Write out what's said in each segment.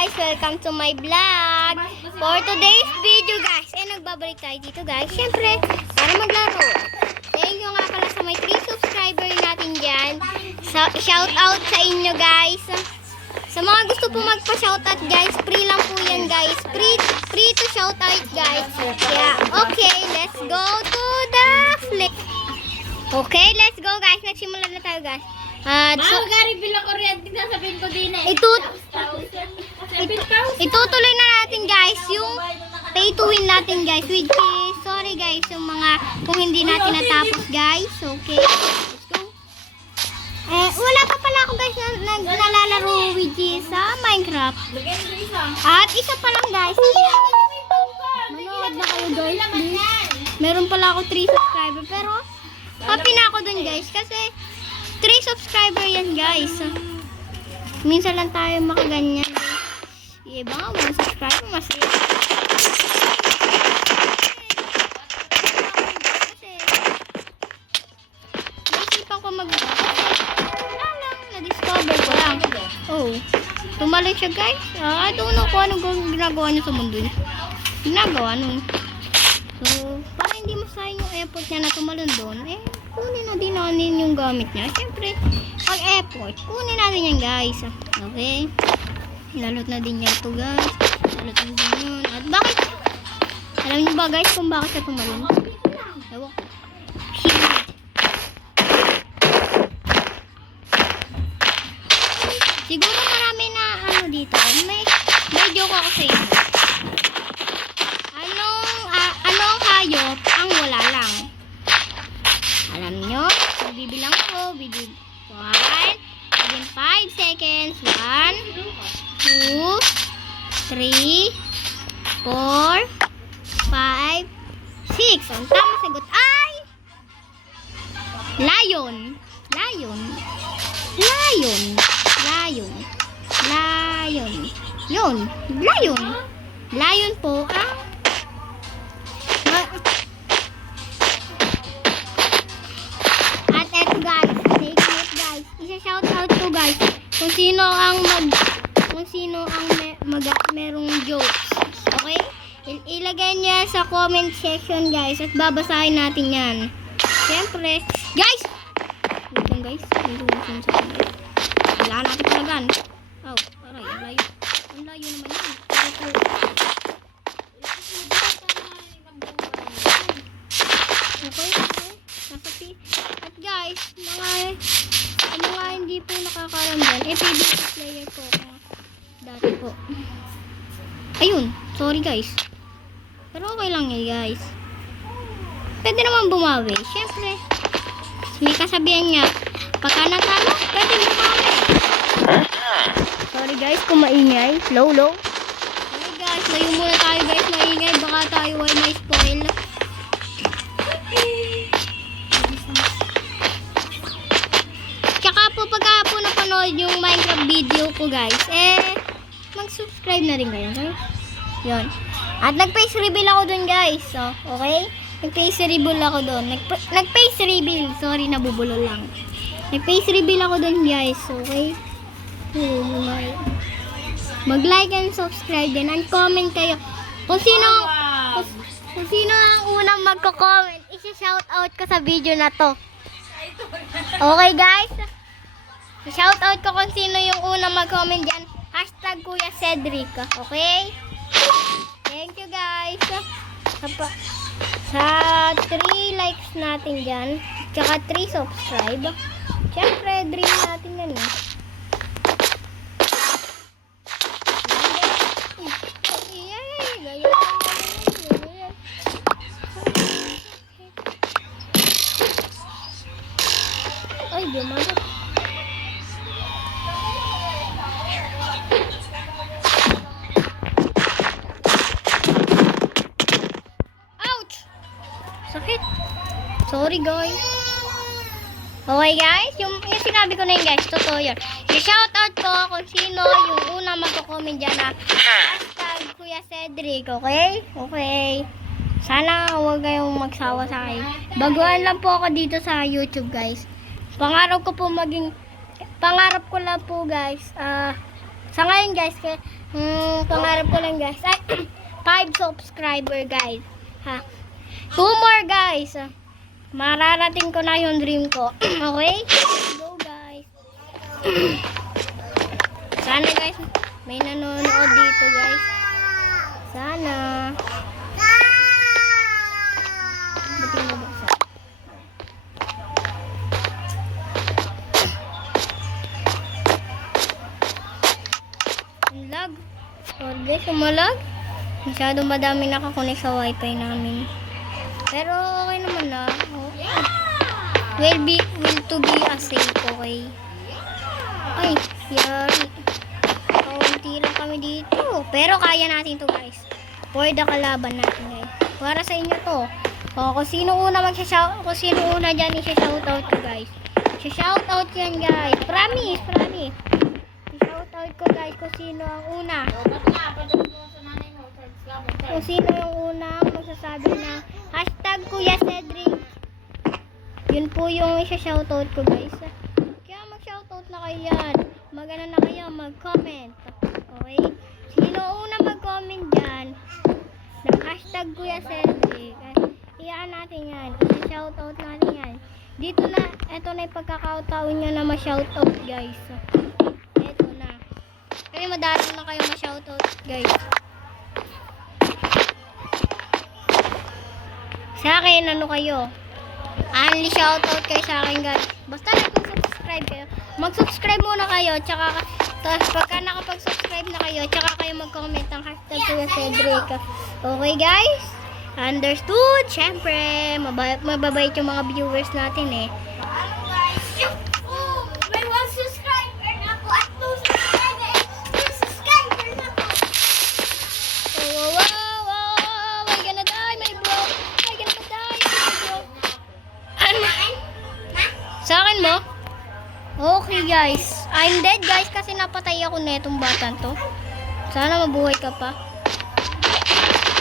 guys, welcome to my vlog. For today's video guys, nagbabalik tayo dito guys. Siyempre, para maglaro. Thank you nga pala sa may 3 subscriber natin dyan. Shout out sa inyo guys. Sa mga gusto po magpa-shoutout guys, free lang po yan guys. Free to shoutout guys. Yeah, okay, let's go to the flick. Okay, let's go guys. Nagsimula na tayo guys. Gari bilang kuryente na sabihin ko din eh. Itutuloy na natin guys yung pay to win natin guys, which is sorry guys yung mga kung hindi natin natapos guys. Okay, let's go. Wala pa pala ako guys na nalalaro which is Minecraft. At isa pa lang guys. Manood na kayo guys please. Meron pala ako 3 subscriber pero happy na ako dun guys kasi 3 subscriber yan guys. Minsan lang tayo makaganyan. Iba nga, 1 subscriber mas rin. Kasi naisipan ko mag-vlog. Wala lang, na-discover ko lang. Oh, tumalon siya guys. I don't know kung anong ginagawa niya sa mundo niya. Ginagawa nung. So, para hindi masayang yung effort niya na tumalon doon, kunin na din natin yung gamit niya. Siyempre, pag effort, kunin natin yan guys. Okay? Lalot na din niya ito guys. Lalot na din yun. At bakit? Alam niyo ba guys kung bakit siya tumalon? Ewan. Siguro marami na ano dito. May joke ako sa inyo. Anong hayop ang wala lang? Alam nyo? Bibilang ko. 1, within 5 seconds. 1, 2, 3, 4, 5, 6. Ang tama sagot ay lion. Lion. Lion. Lion. Lion. Yun. Lion. Lion po ang at eto guys, take note guys. Isa-shout out ko guys kung sino ang merong jokes. Okay? Ilagay niya sa comment section guys at babasahin natin yan. Siyempre, guys! Wait lang guys. Wala natin palagan. Oh, aray, ang layo. Ang layo naman yan. Okay. At guys, mga hindi po nakakaram dyan, PvP player po ako dati po. Ayun, sorry guys. Pero okay lang yun guys. Pwede naman bumawi. Siyempre, may kasabihan nga, pagka natalo, pwede bumawi. Sorry guys, kung maingay. Low. Sorry guys, layo muna tayo guys, maingay. Baka tayo ay may spoil. Tsaka po pagka po napanood yung Minecraft video ko guys, mag-subscribe na rin kayo guys. Yun. At nag-face reveal ako dun guys. So, okay? Nag-face reveal ako dun. Nag-face reveal. Sorry, nabubulol lang. Nag-face reveal ako dun guys. Okay? Mag-like and subscribe din. And comment kayo. Kung sino ang unang magko-comment, isa-shoutout ko sa video na to. Okay guys? Shoutout ko kung sino yung unang mag-comment dyan. Hashtag Kuya Cedric. Okay? Thank you guys. Sa 3 likes natin dyan, tsaka 3 subscribe. Siyempre, dream natin yan eh. Ay, bumagot. Ouch! Sakit. Sorry guys. Okay guys, yung sinabi ko na yun guys, totoo yun. I-shoutout ko kung sino yung unang magko-comment dyan na hashtag Kuya Cedric, okay? Okay. Sana huwag kayong magsawa sa akin. Baguhan lang po ako dito sa YouTube guys. Pangarap ko lang po guys, Sa ngayon guys, pangarap ko lang guys, ay, 5 subscriber guys. Ha? 2 more guys. Mararating ko na yung dream ko. Okay? Go guys. Sana guys, may nanonood dito guys. Sana. Buti mo buksan. Ang lag. Or guys, umalag. Masyado madami nakakunik sa wifi namin. Pero okay naman na. Oh. Will to be a safe, okay? Ay, yari. Kaunti lang kami dito. Pero kaya natin to guys. For the kalaban natin guys. Para sa inyo to. O, kung sino una kung sino una dyan, isa-shoutout ko guys. Isa-shoutout yan guys. Promise. Isa-shoutout ko guys kung sino ang una. Kung sino yung unang magsasabi na hashtag Kuya Cedric. Yun po yung isa-shoutout ko guys. Kaya mag-shoutout na kayo yan. Mag-ano na kayo, mag-comment. Okay? Sino una mag-comment dyan ng hashtag Kuya Cedric. Iyaan natin yan. Isa-shoutout natin yan. Dito na, eto na yung pagkakataon nyo na ma-shoutout guys. Eto na. Kaya madali na kayo ma-shoutout guys. Sa akin, ano kayo? Only shoutout kayo sa akin guys. Basta nag-subscribe kayo. Mag-subscribe muna kayo. Tsaka, tapos pagka nakapag-subscribe na kayo, tsaka kayo mag-comment ang hashtag Kuya Cedric. Okay guys? Understood? Siyempre, mababait yung mga viewers natin eh. May 1 subscriber na ako at 2 subscriber. 2 subscriber na ako. Wow, I'm gonna die, my bro. I'm gonna die, my bro. Ano? Sa akin mo? Okay guys. I'm dead guys kasi napatay ako na itong batang to. Sana mabuhay ka pa.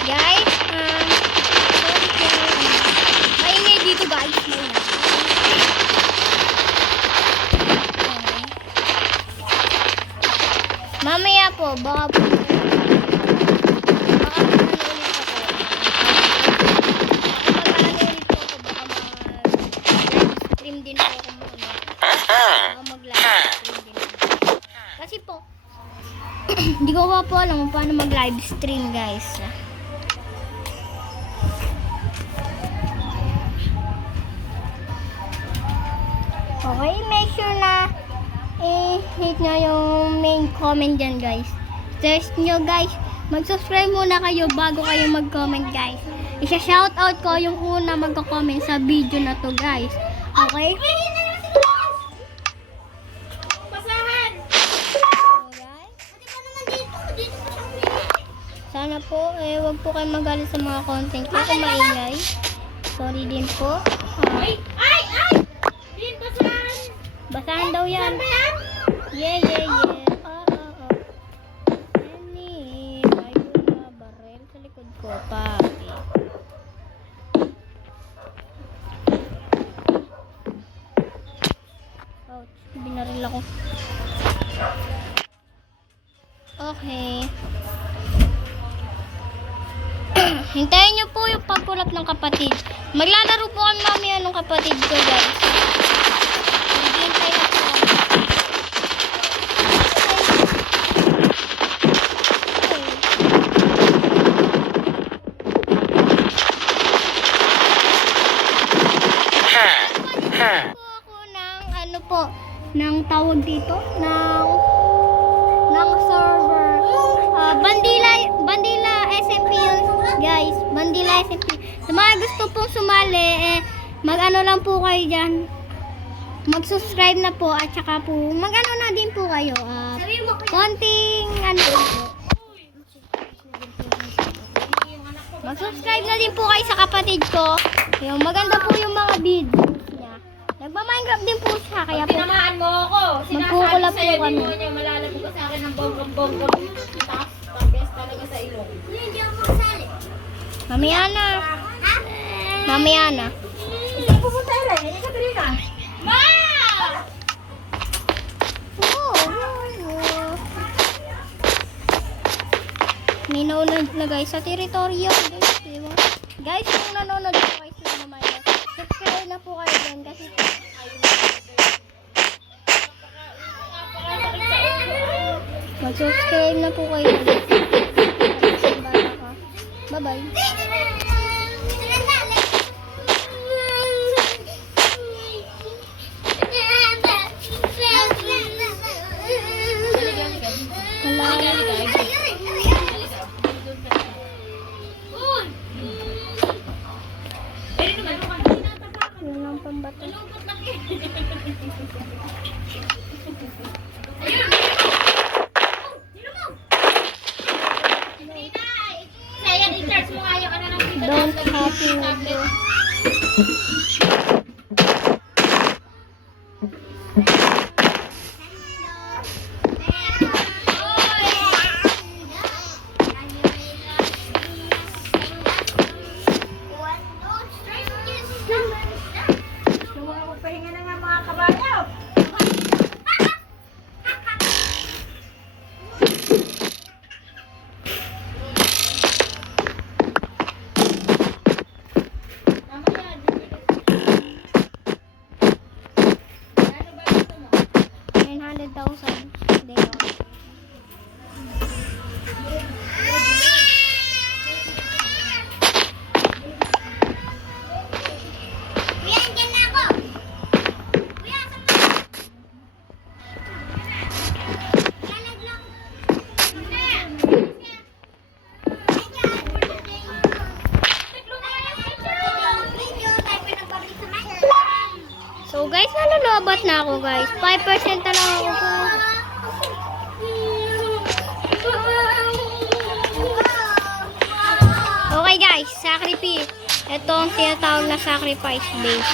Guys, sorry guys. Maingay dito guys. Mamaya po, baka po din po ako muna. Baka mag-live stream din ako. Kasi po, hindi ko pa po alam kung paano mag-live stream guys. Okay, make sure na hit nyo yung main comment dyan guys. Search nyo guys. Mag-subscribe muna kayo bago kayo mag-comment guys. Isa-shoutout ko yung una magko-comment sa video na to guys. Okay? Basahan! Alright. Pati ka naman dito pa siya. Sana po, wag po kayo magalit sa mga content ko kung maingay. Sorry din po. Ay! Din, basahan! Basahan daw yan. Saan ba yan? Yeah. Any, may gula barel sa likod ko pa. Ouch, binaril ako. Okay. Hintayin nyo po yung pagkulap ng kapatid. Maglalaro po kami mamaya ng kapatid ko guys. Maghihintay na po kami. Po ako ng ano po, ng tawag dito, ng server. Bandila SMP yun, guys. Bandila SMP. Sa mga gusto pong sumali, mag-ano lang po kayo dyan. Mag-subscribe na po at saka po, mag-ano na din po kayo. Konting ano po. Mag-subscribe na din po kayo sa kapatid ko. Yung maganda po yung mga videos niya. Nagpa-Minecraft din po siya, kaya po Tinamaan mo ako. magkukulap Sinasabi po sa'yo, kami. di mo niya malalabog ka sa akin ng bonggong-bonggong. Taas, pag-best talaga sa ilong. Hindi ako magsali. Mamaya na. Ha? Mamaya na. Hindi po po tayo rin. Hindi ka tuloy ka. Ma! May nanonood na guys sa teritoryo. Guys, diba? Guys, kung nanonood po guys na naman, subscribe na po kayo dyan kasi mag-subscribe na po kayo dyan. Bye-bye. Yun ang pambato. Don't happy with you. Pahinga na nga mga kabayo. Ano ba gusto mo? 900,000. Deo. So guys, nalulubat na ako guys. 5% na lang ako po. Okay guys, sacrifice. Ito ang tinatawag na sacrifice base.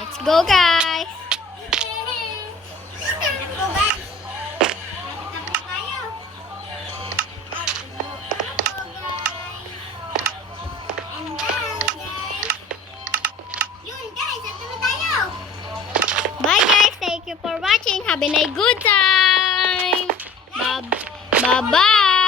Let's go guys! Bye guys! Thank you for watching. Have a good time! Bye-bye!